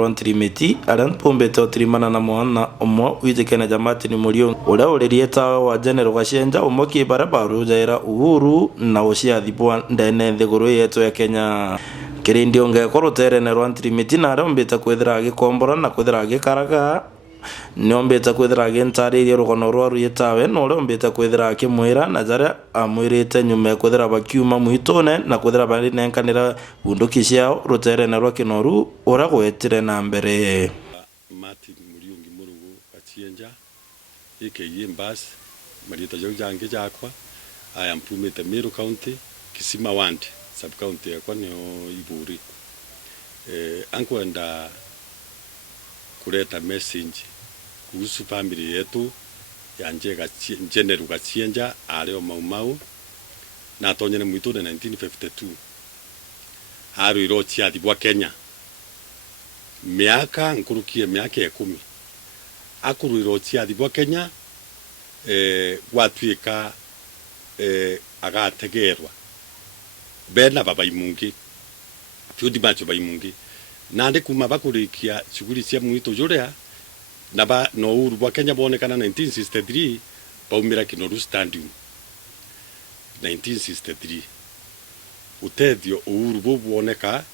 rwa Ntirimiti aria ntumbite utirimana na mwana umwe witikene jamati ni Muriungi uria uririe tawe wa General Gachenja umwe kibara barujaira uhuru na uciathibwa ndene nthiguru yetu ya Kenya kirindi ongeko ruterene rwa Ntirimiti na aria umbite kwithira agikombora na kwithira agikaraga ni ombete kwithira agintaririe rugono rwa ruyetawe no ria ombete kwithira akimwira na jaria amwirite nyume kwithira bakiuma mwitone na kwithira bari nenkanira bunduki ciao ruterene rwa Kinoru ura gwetire na mbere. Martin Muriungi Murugu Gachenja aka Mbas marita jange jakwa I am from Meru County Kisima Ward sub county yakwa nio Iburi ankwenda kuleta message kuhusu family yetu ya General Gachenja alio Maumau na tonyene mwito de 1952 haru irochi athibwa Kenya miaka nkurukie miaka 10 akuru irochi athibwa Kenya gwatuika agategerwa bena babaimungi fiudi macho baimungi nande kuma bakurikia shughuli cia mwito juria na ba no uhuru bwa Kenya bonekana 1963 baumira Kinoru Stadium 1963 utethio uhuru bwo boneka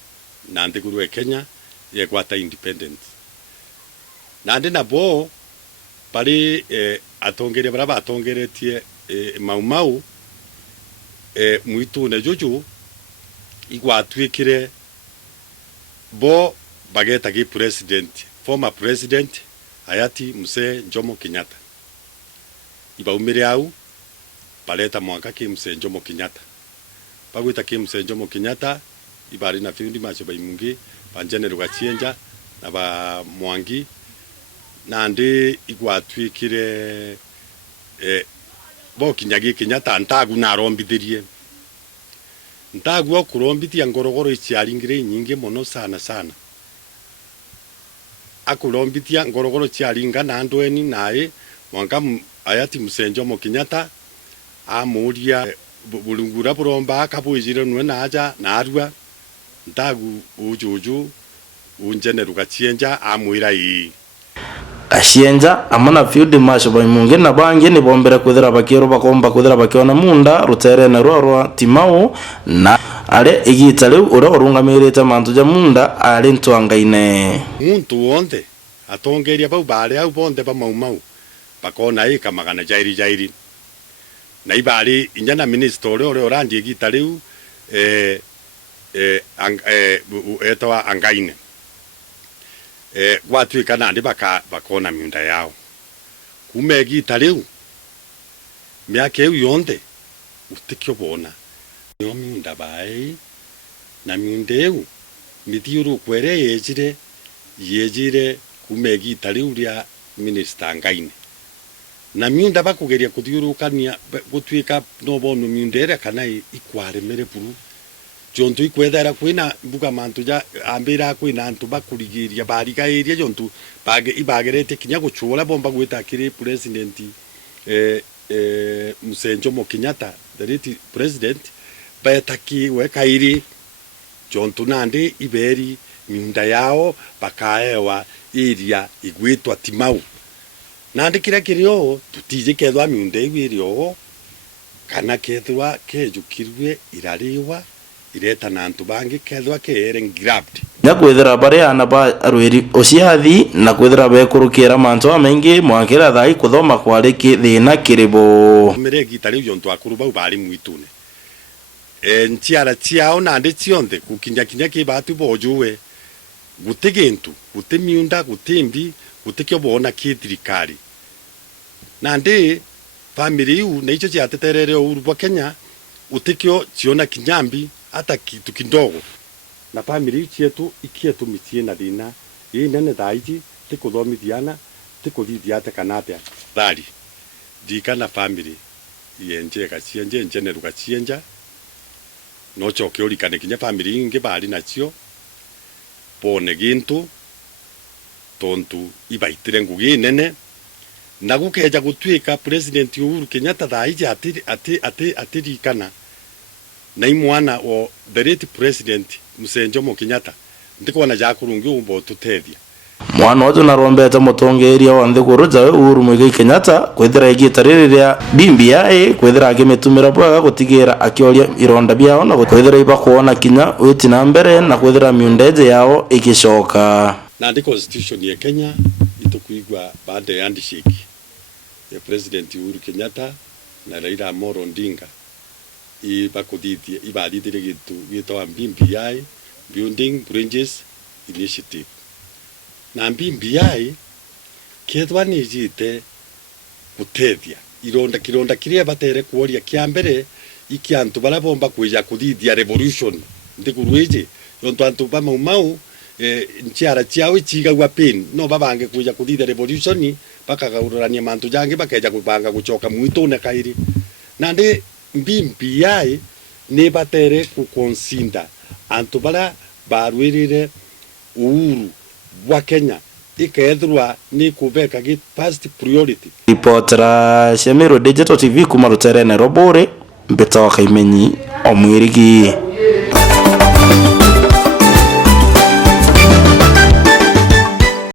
na nthiguru ya Kenya yegwata independence nande nabo bari atongeria bara batongeretie Maumau mwito ne jojo igwatwikire bo bageta gi president former president hayati Mzee Jomo Kenyatta ibaumire au paleta mwaka ki Mzee Jomo Kenyatta bagwita ki Mzee Jomo Kenyatta ibari na fiundi macho baimungi ba General Gachenja na ba Mwangi na ndi igwatwikire bo kinyagi Kenyatta ntagu na rombithirie ntagu okurombitia ngorogoro iciaringire nyingi muno sana akurombitia ngorogoro ciaringa na ndweni nae mwanga hayati Mzee Jomo Kenyatta amuria bulungura buromba akabujire nwe naja narua ntagu ujuju General Gachenja amwira ii Gachenja amana field macho baimungi na bangi ni bombera kwithira bakiro bakomba kwithira bakiona munda ruterene rwa Timau na ale igita riu ura urungamirite mantu ja munda ali ntwangaine muntu wonde atongeria bau bale au bonde ba Maumau bakona ika magana jairi na ibali inyana minister ore orandi igita riu etawa angaine gwatuika nandi bakona miunda yao kumegi tariu miaka eu yonde utikyo bona yo miunda bai na miunda eu mitiuru kwere yejire kumegi tariu ria minister ngaine na miunda bakugeria kuthiurukania gutwika no bonu miunda era kana ikware mere puru jontu ikwethera kwina mbuga mantu ja ambira kwina antu bakurigiria barigairia jontu ibagerete kinya guchura bomba gwita kiri president Mzee Jomo Kenyatta the president betaki wekairi jontu nandi iberi miunda yao bakaewa iria igwitwa Timau nandi kira kirio tutije kethwa miunda igwirio kana kethwa kejukirwe irariwa ireta na antu bangi kethwa keere grabbed ya kwithira bari ana ba arwiri uciathi na kwithira bekurukira mantu amaingi mwakira thai kuthoma kwariki thina kiribo mere gitari yontu akuru bau bari mwitune ntiara ciao na ndi cionthe kukinya kinya kibatu bojuwe gutigintu gutimiunda gutimbi gutikyo bona kithirikari na ndi family yu na icho ciateterere uhuru bwa Kenya utikyo ciona kinyambi hata kitu kidogo na family yetu ikietu mitie na dina hii nene daiji tikuthomithiana tikuthiathe kanapya thari dikana family yenje Gachenja General Gachenja no choke urikane kinya family inge bari nacio pone gintu tontu ibaitire ngugi nene na gukeja gutwika president Uhuru Kenyatta daiji atirikana na imwana o the late president Mzee Jomo Kenyatta ndikona jakurungi umbo tutethia mwana uju narombete mutongeria wa nthiguru jawe Uhuru Muigai Kenyatta kwithira igitari ria BBI kwithira agimitumira bwaga gutigira akioria ironda biao na kwithira iba kuona kinya witi na mbere na kwithira miundeje yao igicoka na ndi constitution ya Kenya itukuigwa baada ya handshake ya President Uhuru Kenyatta na Raila Amolo Odinga ibadithire gitu gitwa BBI Building Bridges Initiative na BBI kethwa nijite gutethia kironda kiria batere kuoria kia mbere ikiantu bara bomba kwija kuthithia revolution ndigurweje yonto antu ba mau nchiara chiao chigagwa pin no babange kwija kuthithia revolution bakagaurania mantu jange bakeja kubanga gucoka mwitune kairi na ndi BBI ne batere ku consider antu bara barwirire uhuru wa Kenya ikethirwa ni kubeka gi first priority. Reportera Shamiro Digital TV kuma Rutere Nairobi Mbeta wa Kaimenyi Omwirigi.